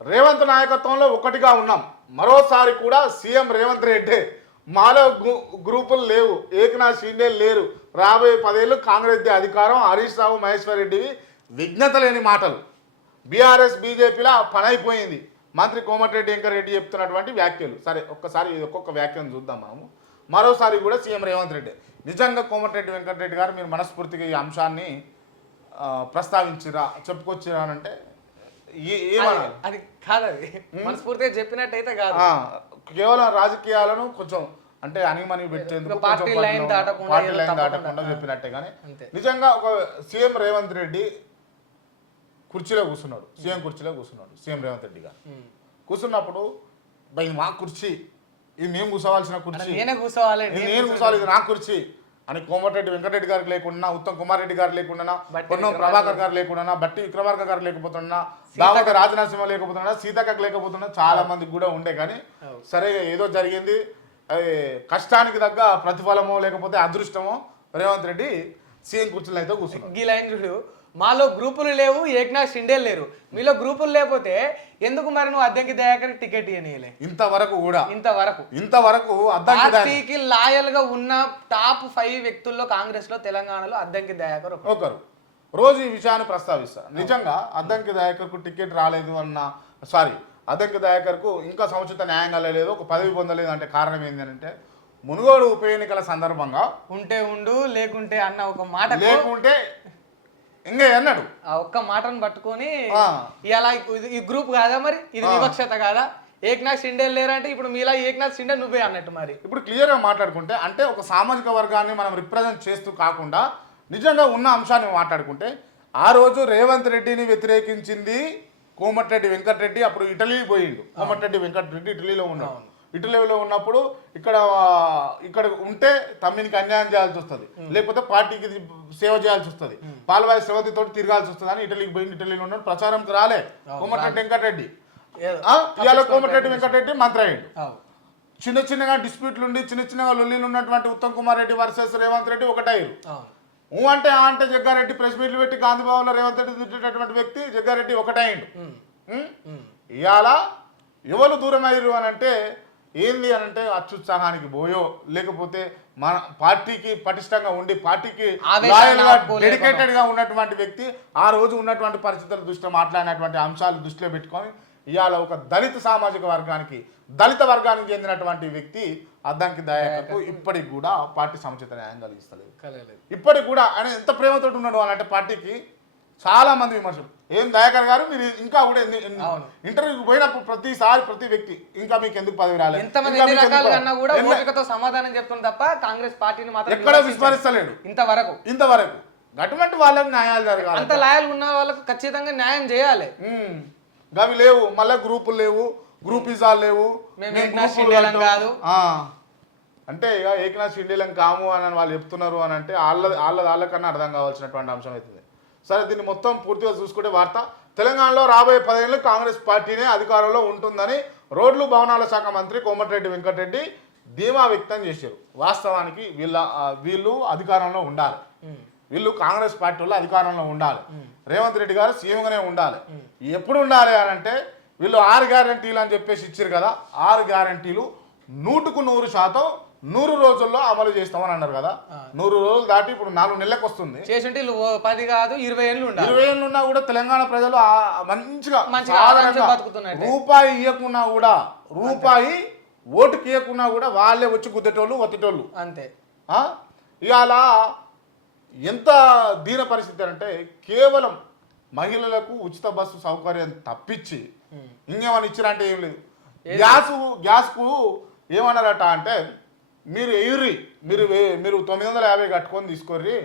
రేవంత్ నాయకత్వంలో ఒకటిగా ఉన్నాం. మరోసారి కూడా సీఎం రేవంత్ రెడ్డి మాలో గ్రూ- గ్రూపులు లేవు. ఏకనాథ్ షిండే లేరు. రాబోయే పదేళ్ళు కాంగ్రెస్ దే అధికారం హరీష్ రావు మహేశ్వర్ రెడ్డి విఘ్నత లేని మాటలు. బీఆర్ఎస్ బీజేపీలో పనైపోయింది. మంత్రి కోమటిరెడ్డి వెంకరెడ్డి చెప్తున్నటువంటి వ్యాఖ్యలు. సరే ఒక్కసారి ఒక్కొక్క వ్యాఖ్యను చూద్దాం మనము మరోసారి కూడా సీఎం రేవంత్ రెడ్డి. నిజంగా కోమటిరెడ్డి వెంకటరెడ్డి గారు మీరు మనస్ఫూర్తిగా ఈ అంశాన్ని ప్రస్తావించిరా చెప్పుకొచ్చిరా అది- కాదు అది మనస్ఫూర్తిగా చెప్పినట్టయితే కాదు. కేవలం రాజకీయాలను కొంచెం అంటే అనిమని పెట్టేందుకు పార్టీ లైన్ దాటకుండా చెప్పినట్టే కానీ. నిజంగా ఒక సీఎం రేవంత్ రెడ్డి కుర్చీలో కూర్చున్నాడు. సీఎం కుర్చీలో కూర్చున్నాడు. సీఎం రేవంత్ రెడ్డి గారు. కూర్చున్నప్పుడు "బా, ఇది మా కుర్చీ. ఇది మేము కూర్చోవాల్సిన కుర్చీ. నేనే కూర్చోవాలి నేను కూర్చోవాలి ఇది నా కుర్చీ. అని కోమటిరెడ్డి వెంకటరెడ్డి గారికి లేకుండా ఉత్తమ్ కుమార్ రెడ్డి గారు లేకుండా పొన్నం ప్రభాకర్ గారు. లేకుండా బట్టి విక్రమార్క గారు లేకపోతున్నా దావత రాజనరసింహ లేకపోతున్నా సీతక్కకు లేకపోతున్నా చాలా మందికి కూడా ఉండే. కానీ. సరే ఏదో జరిగింది. అది కష్టానికి తగ్గ ప్రతిఫలమో లేకపోతే అదృష్టమో రేవంత్ రెడ్డి సీఎం కుర్చీలో అయితే కూర్చున్నాడు. గీ లైన్ చూడు. మాలో గ్రూపులు లేవు ఏకనాథ్ షిండే లేరు. మీలో గ్రూపులు లేకపోతే ఎందుకు మరి నువ్వు అద్దెకి దయాకర్ టికెట్ ఇవ్వనీయలే ఇంతవరకు కూడా. ఇంతవరకు. ఇంతవరకు పార్టీకి లాయల్గా ఉన్న టాప్ ఫైవ్ వ్యక్తుల్లో కాంగ్రెస్లో తెలంగాణలో అద్దంకి దయాకర్ ఒకరు. ఒకరు. రోజు ఈ విషయాన్ని ప్రస్తావిస్తారు. నిజంగా అద్దంకి దయాకర్కు టికెట్ రాలేదు అన్న సారీ అద్దంకి దయాకర్కు ఇంకా సముచిత న్యాయం కలగలేదు ఒక పదవి పొందలేదు అంటే కారణం ఏంటంటే మునుగోడు ఉప ఎన్నికల సందర్భంగా ఉంటే ఉండు లేకుంటే అన్న ఒక మాట లేకుంటే ఇంకే అన్నాడు. ఆ ఒక్క మాటను పట్టుకొని. ఇలా ఈ గ్రూప్ కాదా మరి? ఇది వివక్షత కాదా? ఏక్నాథ్ షిండే లేరంటే ఇప్పుడు మీలా ఏక్నాథ్ షిండే నువ్వే అన్నట్టు మరి. ఇప్పుడు క్లియర్గా మాట్లాడుకుంటే అంటే ఒక సామాజిక వర్గాన్ని మనం రిప్రజెంట్ చేస్తూ కాకుండా నిజంగా ఉన్న అంశాన్ని మాట్లాడుకుంటే ఆ రోజు రేవంత్ రెడ్డిని వ్యతిరేకించింది కోమటిరెడ్డి వెంకటరెడ్డి అప్పుడు ఇటలీ పోయిండు. కోమటిరెడ్డి వెంకటరెడ్డి ఇటలీలో ఉన్నాడు. ఇటలీలో ఉన్నప్పుడు ఇక్కడ ఇక్కడ ఉంటే తమ్మినికి అన్యాయం చేయాల్సి వస్తుంది. లేకపోతే పార్టీకి సేవ చేయాల్సి వస్తుంది. పాలవాయి శ్రవతితో తిరగాల్సి వస్తుంది అని ఇటలీకి పోయింది ఇటలీలో ఉన్నాడు ప్రచారంకి రాలే. కోమటిరెడ్డి వెంకటరెడ్డి. ఇవాళ కోమటిరెడ్డి వెంకటరెడ్డి మంత్రి అయ్యిండు. చిన్న చిన్నగా డిస్ప్యూట్లు ఉండి చిన్న చిన్నగా లొల్లీలు ఉన్నటువంటి ఉత్తమ్ కుమార్ రెడ్డి వర్సెస్ రేవంత్ రెడ్డి ఒకటయ్యారు ఊ అంటే ఆ అంటే జగ్గారెడ్డి ప్రెస్ మీట్లు పెట్టి గాంధీ భవన్లో రేవంత్ రెడ్డి తిట్టేటటువంటి వ్యక్తి జగ్గారెడ్డి? ఉమ్. ఇవాళ ఎవరు దూరం అయ్యారు అని అంటే ఏంది అని అంటే అత్యుత్సాహానికి పోయో లేకపోతే మన పార్టీకి పటిష్టంగా ఉండి పార్టీకి. డెడికేటెడ్గా ఉన్నటువంటి వ్యక్తి ఆ రోజు ఉన్నటువంటి పరిస్థితుల దృష్టిలో మాట్లాడినటువంటి అంశాలు దృష్టిలో పెట్టుకొని ఇవాళ ఒక దళిత సామాజిక వర్గానికి దళిత వర్గానికి చెందినటువంటి వ్యక్తి అద్దంకి దయాకర్కు ఇప్పటికి కూడా పార్టీ సముచిత న్యాయం కలిగిస్తలేదు ఇప్పటికి కూడా ఆయన ఎంత ప్రేమతో ఉన్నాడు అని అంటే పార్టీకి చాలా మంది విమర్శలు ఏం దయాకర్ గారు మీరు ఇంకా కూడా. ఇంటర్వ్యూకి పోయినప్పుడు ప్రతిసారి ప్రతి వ్యక్తి ఇంకా మీకు ఎందుకు పదవి రాలేదు ఎంతమంది ఎన్ని రకాలుగా కూడా ఓపికతో సమాధానం చెప్తుంది తప్ప కాంగ్రెస్ పార్టీని మాత్రం ఎక్కడ. విస్మరిస్తలేడు ఇంతవరకు ఇంతవరకు అటువంటి వాళ్ళకి న్యాయాలు జరగాలి అంత లాయల్ ఉన్న వాళ్ళకు ఖచ్చితంగా న్యాయం చేయాలి. గవి లేవు మళ్ళీ గ్రూపులు లేవు లేవు గ్రూపులు షిండేలం అంటాం. కాదు. అంటే ఇక ఏకనాథ్ షిండేలం కాము అని వాళ్ళు చెప్తున్నారు అని అంటే వాళ్ళ వాళ్ళ వాళ్ళకన్నా అర్థం కావాల్సినటువంటి అంశం అవుతుంది సరే దీన్ని మొత్తం పూర్తిగా చూసుకుంటే వార్త. తెలంగాణలో రాబోయే పదేళ్ళు కాంగ్రెస్ పార్టీనే అధికారంలో ఉంటుందని రోడ్లు భవనాల శాఖ మంత్రి కోమటిరెడ్డి వెంకటరెడ్డి ధీమా వ్యక్తం చేశారు. వాస్తవానికి వీళ్ళ వీళ్ళు అధికారంలో ఉండాలి. వీళ్ళు కాంగ్రెస్ పార్టీ వాళ్ళు అధికారంలో ఉండాలి. రేవంత్ రెడ్డి గారు సీఎంగానే ఉండాలి. ఎప్పుడు ఉండాలి అని అంటే వీళ్ళు ఆరు గ్యారంటీలు అని చెప్పేసి ఇచ్చారు కదా ఆరు గ్యారంటీలు నూటుకు నూరు శాతం నూరు రోజుల్లో అమలు చేస్తామని అన్నారు కదా. నూరు రోజులు దాటి ఇప్పుడు నాలుగు నెలలకు వస్తుంది. చేసింటే పది కాదు ఇరవై ఏళ్ళు ఇరవై ఏళ్ళు ఉన్నా కూడా తెలంగాణ ప్రజలు మంచిగా. రూపాయి ఇవ్వకున్నా కూడా రూపాయి ఓటుకి ఇవ్వకున్నా కూడా వాళ్ళే వచ్చి గుద్దేటోళ్ళు ఒత్తేటోళ్ళు. అంతే? ఇవాళ ఎంత దీన పరిస్థితి అంటే కేవలం మహిళలకు ఉచిత బస్సు సౌకర్యం తప్పించి ఇంకేమని ఇచ్చారంటే ఏం లేదు. గ్యాస్ గ్యాస్కు ఏమన్నారట అంటే మీరు ఎయిర్రి మీరు మీరు తొమ్మిది వందల యాభై కట్టుకొని తీసుకోర్రి.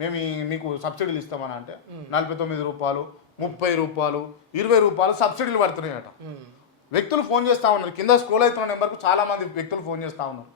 మేము. మీకు సబ్సిడీలు ఇస్తామని అంటే నలభై తొమ్మిది రూపాయలు ముప్పై రూపాయలు ఇరవై రూపాయలు సబ్సిడీలు పడుతున్నాయట. వ్యక్తులు ఫోన్ చేస్తా ఉన్నారు. కింద స్క్రోల్ అవుతున్న నెంబర్కు చాలా మంది వ్యక్తులు ఫోన్ చేస్తా ఉన్నారు.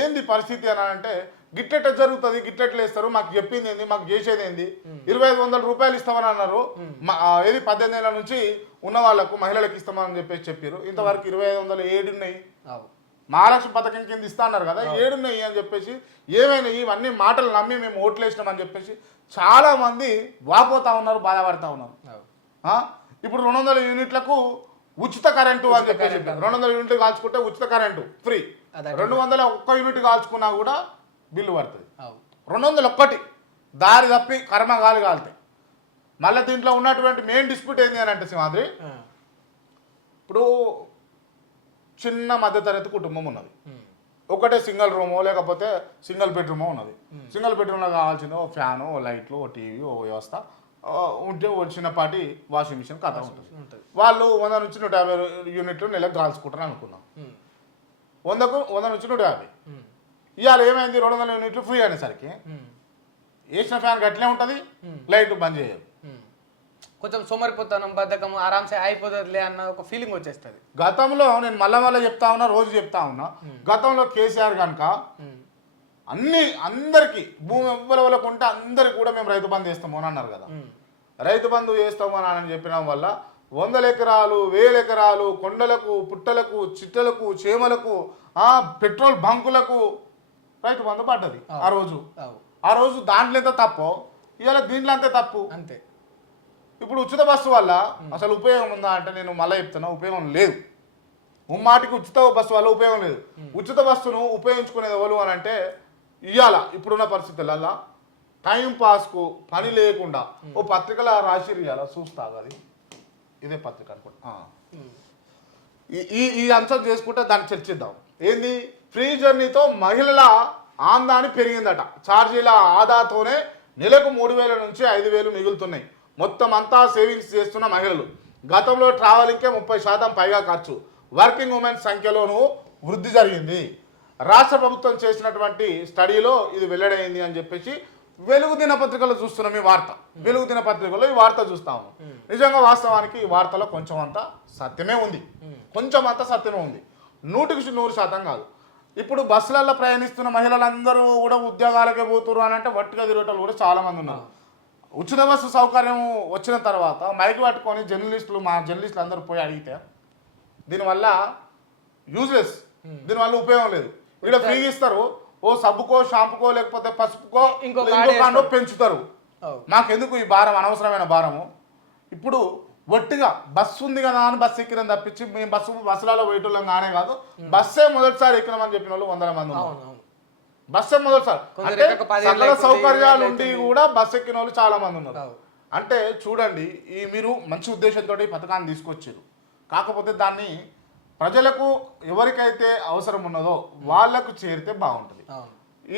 ఏంది పరిస్థితి అని అంటే గిట్టెట్ట జరుగుతుంది గిట్టెట్లు వేస్తారు మాకు చెప్పింది ఏంది మాకు చేసేది ఏంది. ఇరవై ఐదు వందల రూపాయలు ఇస్తామని అన్నారు. ఏది పద్దెనిమిది ఏళ్ళ నుంచి ఉన్న వాళ్ళకు మహిళలకు ఇస్తామని చెప్పేసి చెప్పారు ఇంతవరకు ఇరవై ఐదు వందలు ఏడున్నాయి. మహాలక్ష్మి పథకం కింద ఇస్తా అన్నారు కదా ఏడున్నాయి అని చెప్పేసి ఏమైనాయి ఇవన్నీ మాటలు నమ్మి మేము ఓట్లు వేసినామని చెప్పేసి చాలా మంది వాపోతా ఉన్నారు బాధపడతా ఉన్నారు? ఇప్పుడు రెండు వందల యూనిట్లకు ఉచిత కరెంటు అని చెప్పేసి రెండు వందల యూనిట్లు కాల్చుకుంటే ఉచిత కరెంటు ఫ్రీ. రెండు వందల ఒక్క యూనిట్ కాల్చుకున్నా కూడా బిల్లు పడుతుంది. రెండు వందల ఒక్కటి దారి తప్పి కర్మగాలి కాలుతాయి. మళ్ళీ దీంట్లో ఉన్నటువంటి మెయిన్ డిస్ప్యూట్ ఏంటి అని అంటే సింహాద్రి. ఇప్పుడు చిన్న మధ్యతరగతి కుటుంబం ఉన్నది. ఒకటే సింగిల్ రూమో లేకపోతే సింగిల్ బెడ్రూమో ఉన్నది సింగిల్ బెడ్రూమ్లో కావాల్సిన ఓ ఫ్యాను ఓ లైట్లు ఓ టీవీ ఓ వ్యవస్థ ఉంటే ఓ చిన్నపాటి వాషింగ్ మిషన్ కథ ఉంటుంది వాళ్ళు వంద నుంచి నూట యాభై యూనిట్లు నెలకు కాల్చుకుంటారు అనుకున్నాం. వందకు వంద నుంచి నూట యాభై. ఇవాళ ఏమైంది రెండు వందల యూనిట్లు ఫ్రీ అనేసరికి. వేసిన ఫ్యాన్ గట్లే ఉంటుంది లైట్ బంద్ ఉమ్. కొంచెం సోమరిపోతాను బద్ధకం ఆరామ్సే అయిపోతుందిలే అన్న ఒక ఫీలింగ్ వచ్చేస్తుంది. గతంలో నేను మళ్ళా మళ్ళీ చెప్తా ఉన్నా రోజు చెప్తా ఉన్నా. గతంలో కేసీఆర్ కనుక అన్ని అందరికీ భూమి ఎవ్వలవలకు ఉంటే అందరికి కూడా మేము రైతు బంధు చేస్తాము అని అన్నారు కదా. రైతు బంధు చేస్తాము అని అని చెప్పిన వల్ల వందల ఎకరాలు వేల ఎకరాలు కొండలకు పుట్టలకు చిట్టలకు చేమలకు ఆ పెట్రోల్ బంకులకు రైతు బంధు పడ్డది ఆ రోజు. ఆ రోజు దాంట్లో ఎంత తప్పు ఇవాళ దీంట్లో అంతే తప్పు. అంతే. ఇప్పుడు ఉచిత బస్సు వల్ల అసలు ఉపయోగం ఉందా అంటే నేను మళ్ళీ చెప్తున్నా ఉపయోగం లేదు. ఉమ్మాటికి ఉచిత బస్సు వల్ల ఉపయోగం లేదు. ఉచిత బస్సును ఉపయోగించుకునేది ఎవరు అని అంటే ఇవాళ ఇప్పుడున్న పరిస్థితులలో టైం పాస్కు పని లేకుండా ఓ పత్రికల రాసి ఇవ్వాల చూస్తా అది. ఇదే పత్రిక అనుకుంటా. ఈ- ఈ ఈ అంశం చేసుకుంటే దాన్ని చర్చిద్దాం. ఏంది? ఫ్రీ జర్నీతో మహిళల ఆందాన్ని పెరిగిందట. ఛార్జీల ఆదాతోనే నెలకు మూడు వేల నుంచి ఐదు వేలు మిగులుతున్నాయి. మొత్తం అంతా సేవింగ్స్ చేస్తున్న మహిళలు. గతంలో ట్రావెలింగ్కే ముప్పై శాతం పైగా ఖర్చు. వర్కింగ్ ఉమెన్ సంఖ్యలోనూ వృద్ధి జరిగింది. రాష్ట్ర ప్రభుత్వం చేసినటువంటి స్టడీలో ఇది వెల్లడైంది అని చెప్పేసి వెలుగు దినపత్రికలో చూస్తున్నాం ఈ వార్త. వెలుగు దినపత్రికలో ఈ వార్త చూస్తాము నిజంగా వాస్తవానికి ఈ వార్తలో కొంచెం అంత సత్యమే ఉంది. కొంచెం అంత సత్యమే ఉంది. నూటికి నూరు శాతం కాదు. ఇప్పుడు బస్సులలో ప్రయాణిస్తున్న మహిళలందరూ కూడా ఉద్యోగాలకే పోతున్నారు అని అంటే వట్టిగా తిరగటోళ్ళు కూడా చాలా మంది ఉన్నారు. ఉచిత బస్సు సౌకర్యం వచ్చిన తర్వాత మైక్ పట్టుకొని జర్నలిస్టులు మా జర్నలిస్టులు అందరూ పోయి అడిగితే దీనివల్ల యూజ్లెస్ దీనివల్ల ఉపయోగం లేదు. ఇక్కడ ఫ్రీగా ఇస్తారు. ఓ సబ్బుకో షాంపుకో లేకపోతే పసుపుకో ఇంకో పెంచుతారు. అవు మాకెందుకు ఈ భారం అనవసరమైన భారము? ఇప్పుడు ఒట్టిగా బస్సు ఉంది కదా అని బస్సు ఎక్కిన తప్పించి మేము బస్సు బస్సులలో పోయేటోళ్ళం కానే కాదు బస్సే మొదటిసారి ఎక్కినామని చెప్పిన వాళ్ళు వందల మంది బస్సే మొదటిసారి అంటే సకల సౌకర్యాలు ఉండి. కూడా బస్సు ఎక్కిన వాళ్ళు చాలా మంది ఉన్నారు. అంటే చూడండి ఈ మీరు మంచి ఉద్దేశంతో ఈ పథకాన్ని తీసుకొచ్చారు. కాకపోతే దాన్ని ప్రజలకు ఎవరికైతే అవసరం ఉన్నదో వాళ్ళకు చేరితే బాగుంటుంది.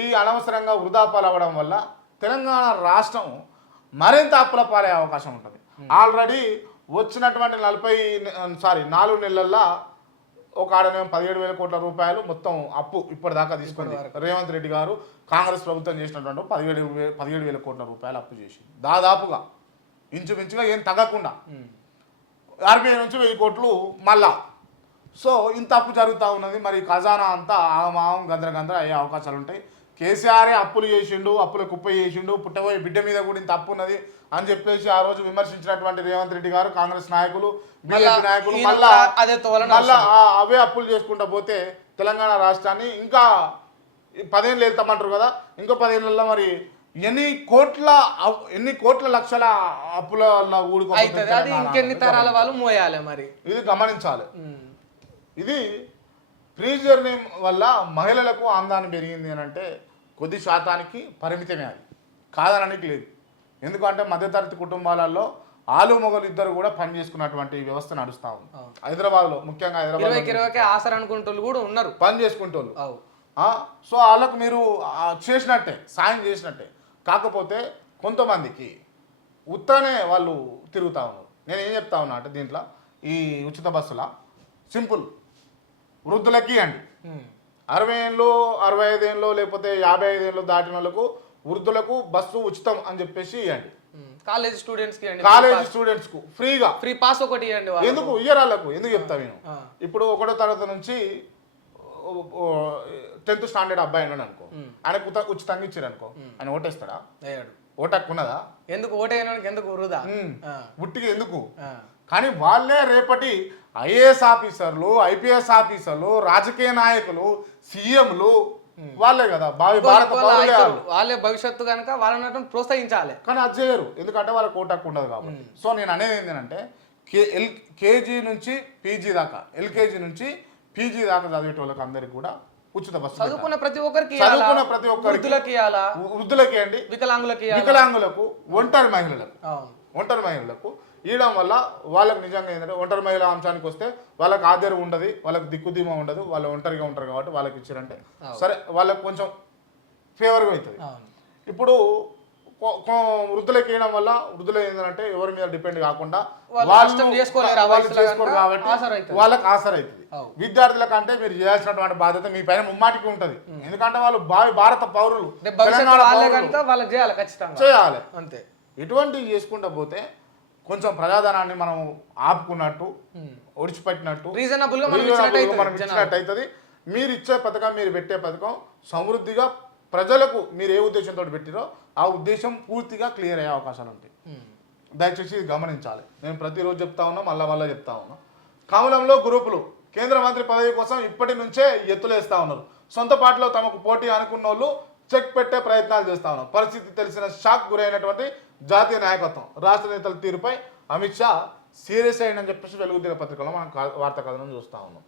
ఈ అనవసరంగా వృధా పాలవ్వడం వల్ల తెలంగాణ రాష్ట్రం మరింత అప్పుల పాలే అవకాశం ఉంటుంది. ఆల్రెడీ వచ్చినటువంటి నలభై సారీ నాలుగు నెలల్లో ఒక ఆడనేమో పదిహేడు వేల కోట్ల రూపాయలు మొత్తం అప్పు ఇప్పటిదాకా తీసుకుంది. రేవంత్ రెడ్డి గారు కాంగ్రెస్ ప్రభుత్వం చేసినటువంటి పదిహేడు వే పదిహేడు వేల కోట్ల రూపాయలు అప్పు చేసింది. దాదాపుగా ఇంచుమించుగా ఏం తగ్గకుండా. ఆర్బీఐ నుంచి వెయ్యి కోట్లు మళ్ళా. సో ఇంత అప్పు జరుగుతూ ఉన్నది. మరి ఖజానా అంతా ఆమాం గందర గందర అయ్యే అవకాశాలు ఉంటాయి కేసీఆరే అప్పులు చేసిండు అప్పులు కుప్ప చేసిండు పుట్టబోయే బిడ్డ మీద కూడా ఇంత అప్పు ఉన్నది అని చెప్పేసి ఆ రోజు విమర్శించినటువంటి రేవంత్ రెడ్డి గారు కాంగ్రెస్ నాయకులు బీజేపీ నాయకులు మళ్ళా అవే అప్పులు చేసుకుంటా పోతే తెలంగాణ రాష్ట్రాన్ని ఇంకా పదేళ్ళు వెళ్తామంటారు కదా ఇంకో పదేళ్ళల్లో మరి ఎన్ని కోట్ల ఎన్ని కోట్ల లక్షల అప్పుల ఊడుకో ఇంకెన్ని తరాల వాళ్ళు మోయాలి మరి. ఇది గమనించాలి. ఇది ఫ్రీ జర్నీ వల్ల మహిళలకు ఆందాన్ని పెరిగింది అని అంటే కొద్ది శాతానికి పరిమితమే అది. కాదనడానికి లేదు. ఎందుకంటే మధ్యతరగతి కుటుంబాలలో ఆలు మొగలు ఇద్దరు కూడా పని చేసుకున్నటువంటి వ్యవస్థ నడుస్తూ ఉంది. హైదరాబాద్లో ముఖ్యంగా హైదరాబాద్ ఆసర కూడా ఉన్నారు. పని చేసుకుంటోళ్ళు సో వాళ్ళకు మీరు చేసినట్టే సాయం చేసినట్టే. కాకపోతే కొంతమందికి ఉత్తనే వాళ్ళు తిరుగుతూ ఉన్నారు. నేను ఏం చెప్తా ఉన్నా అంటే దీంట్లో ఈ ఉచిత బస్సుల సింపుల్. వృద్ధులకి అండి. అరవై ఏళ్ళు అరవై ఐదేళ్ళు లేకపోతే యాభై ఐదేళ్ళు దాటిన వాళ్ళకు వృద్ధులకు బస్సు ఉచితం అని చెప్పేసి ఇవ్వండి. కాలేజ్ స్టూడెంట్స్కి కాలేజ్ స్టూడెంట్స్కు ఫ్రీగా. ఫ్రీ పాస్ ఒకటి ఇవ్వండి. ఎందుకు? ఇయ్యరాళ్ళకు. ఎందుకు చెప్తా నేను. ఇప్పుడు ఒకటో తరగతి నుంచి టెన్త్ స్టాండర్డ్ అబ్బాయి ఉన్నాడు అనుకో. ఆయనకు ఉచితంగా ఇచ్చారు అనుకో. ఆయన ఓటేస్తాడా? అయ్యాడు ఓటక్కు ఉన్నదా ఎందుకు? ఓటేయడానికి ఎందుకు వృధా. ఉట్టిగా ఎందుకు. కానీ వాళ్ళే రేపటి ఐఏఎస్ ఆఫీసర్లు ఐపీఎస్ ఆఫీసర్లు రాజకీయ నాయకులు సీఎంలు వాళ్ళే కదా భావి భారత వాళ్ళ. వాళ్ళు. వాళ్ళే భవిష్యత్తు కనుక వాళ్ళని ప్రోత్సహించాలి కానీ అది చేయరు ఎందుకంటే వాళ్ళకి ఓటక్కు ఉండదు కాబట్టి సో నేను అనేది ఏంటంటే కే ఎల్ కేజీ నుంచి పీజీ దాకా ఎల్కేజీ నుంచి పీజీ దాకా చదివేట వాళ్ళకి అందరికి కూడా ఉచిత బస్సు. చదువుకున్న ప్రతి ఒక్కరికి? చదువుకున్న ప్రతి ఒక్కరికి వృద్ధులకి అండి వికలాంగులకి? వికలాంగులకు ఒంటరి మహిళలకు ఒంటరి మహిళలకు ఇవ్వడం వల్ల వాళ్ళకి నిజంగా ఏంటంటే ఒంటరి మహిళ అంశానికి వస్తే వాళ్ళకి ఆధారం ఉండదు వాళ్ళకి దిక్కుదీమ ఉండదు వాళ్ళు ఒంటరిగా ఉంటారు కాబట్టి వాళ్ళకి ఇచ్చారంటే. సరే వాళ్ళకి కొంచెం ఫేవర్గా అవుతుంది. ఇప్పుడు వృద్ధులకు ఇవ్వడం వల్ల వృద్ధులు ఏంటంటే ఎవరి మీద డిపెండ్ కాకుండా వాళ్ళు చేసుకోరు కాబట్టి. వాళ్ళకి ఆసర అవుతుంది అవును. విద్యార్థులకు అంటే మీరు చేయాల్సినటువంటి బాధ్యత మీ పైన ముమ్మాటికి ఉంటది. ఎందుకంటే వాళ్ళు భారత పౌరులు చేయాలి. అంతే. ఇటువంటివి చేసుకుంటా పోతే కొంచెం ప్రజాధనాన్ని మనం ఆపుకున్నట్టు ఉమ్. ఒడిచిపెట్టినట్టు రీజనబుల్గా మనం ఇచ్చినట్టు అవుతుంది మీరు ఇచ్చే పథకం మీరు పెట్టే పథకం సమృద్ధిగా ప్రజలకు మీరు ఏ ఉద్దేశంతో పెట్టిరో ఆ ఉద్దేశం పూర్తిగా క్లియర్ అయ్యే అవకాశాలు ఉంటాయి. దయచేసి ఇది గమనించాలి. నేను ప్రతిరోజు చెప్తా ఉన్నా మళ్ళా మళ్ళీ చెప్తా ఉన్నా. కమలంలో గ్రూపులు కేంద్ర మంత్రి పదవి కోసం ఇప్పటి నుంచే ఎత్తులేస్తా ఉన్నారు. సొంత పార్టీలో తమకు పోటీ అనుకున్న వాళ్ళు చెక్ పెట్టే ప్రయత్నాలు చేస్తా ఉన్నారు. పరిస్థితి తెలిసిన షాక్ గురైనటువంటి జాతీయ నాయకత్వం రాష్ట్ర నేతల తీరుపై అమిత్ షా సీరియస్ అయిందని చెప్పేసి వెలుగుదిన పత్రికలో మనం వార్త వార్తా కథనం చూస్తా ఉన్నాం.